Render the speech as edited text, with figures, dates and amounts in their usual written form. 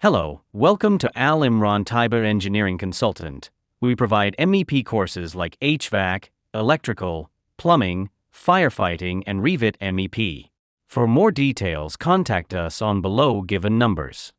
Hello, welcome to Al Imran Tiber Engineering Consultant. We provide MEP courses like HVAC, electrical, plumbing, firefighting, and Revit MEP. For more details, contact us on below given numbers.